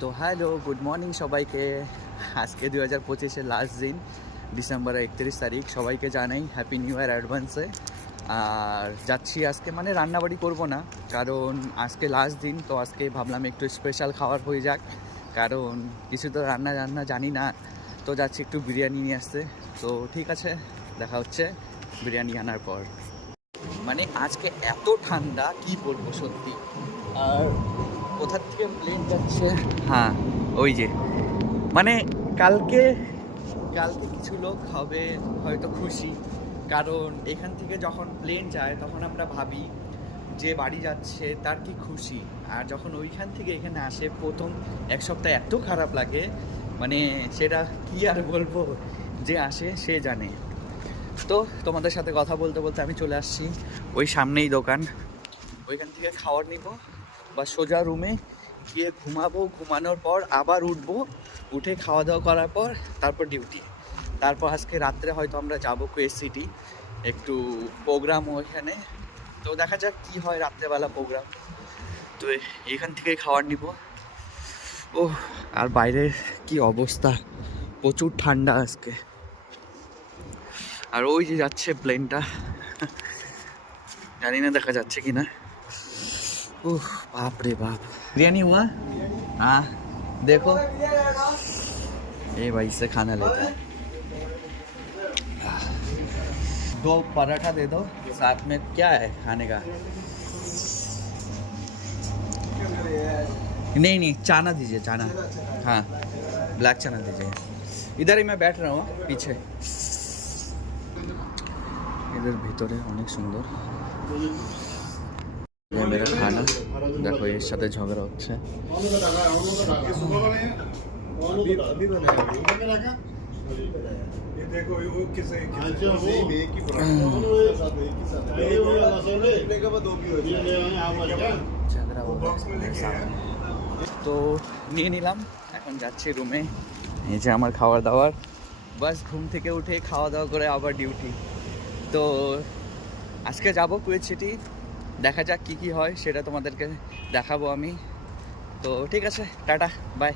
তো hello, good morning সবাইকে। আজকে 2025-এর লাস্ট দিন, ডিসেম্বরের 31 তারিখ। সবাইকে জানাই হ্যাপি নিউ ইয়ার অ্যাডভান্সে। আর যাচ্ছি আজকে, মানে রান্নাবাড়ি করব না, কারণ আজকে লাস্ট দিন। তো আজকে ভাবলাম একটু স্পেশাল খাবার হয়ে যাক, কারণ কিছু তো রান্না জানি না। তো যাচ্ছি একটু বিরিয়ানি নিয়ে আসতে। তো ঠিক আছে, দেখা হচ্ছে বিরিয়ানি আনার পর। মানে আজকে এত ঠান্ডা, কি বলবো সত্যি। আর কোথার থেকে প্লেন যাচ্ছে, হ্যাঁ ওই যে, মানে কালকে কালকে কিছু লোক হবে হয়তো খুশি, কারণ এখান থেকে যখন প্লেন যায় তখন আমরা ভাবি যে বাড়ি যাচ্ছে তার কি খুশি। আর যখন ওইখান থেকে এখানে আসে প্রথম এক সপ্তাহ এত খারাপ লাগে, মানে সেটা কি আর বলবো, যে আসে সে জানে। তো তোমাদের সাথে কথা বলতে বলতে আমি চলে আসছি ওই সামনেই দোকান, ওইখান থেকে খাবার নিব, বা সোজা রুমে গিয়ে ঘুমাবো। ঘুমানোর পর আবার উঠবো, উঠে খাওয়া দাওয়া করার পর তারপর ডিউটি। তারপর আজকে রাত্রে হয়তো আমরা যাবো কুয়েস সিটি, একটু প্রোগ্রাম ওইখানে। তো দেখা যাক কি হয় রাত্রেবেলা প্রোগ্রাম। তো এখান থেকে খাবার নিব। ও, আর বাইরের কি অবস্থা, প্রচুর ঠান্ডা আজকে। আর ওই যে যাচ্ছে প্লেনটা, জানি না দেখা যাচ্ছে কি না। बाप रे बाप। बिरयानी हुआ? हाँ देखो, ये भाई से खाना लेता है। 2 पराठा दे दो, साथ में क्या है खाने का? नहीं नहीं, चाना दीजिए, चाना। हाँ, ब्लैक चाना दीजिए। इधर ही मैं बैठ रहा हूँ पीछे। इधर भीतर है, अनेक सुंदर। ये मेरा खाना देखो, এর সাথে ঝগড়া হচ্ছে। তো নিয়ে নিলাম, এখন যাচ্ছি রুমে। এই যে আমার খাবার দাবার, বাস ঘুম থেকে উঠে খাওয়া দাওয়া করে আবার ডিউটি। তো আজকে যাব কুয়েত সিটি, দেখা যাক কী কী হয়, সেটা তোমাদেরকে দেখাবো আমি। তো ঠিক আছে, টাটা, বাই।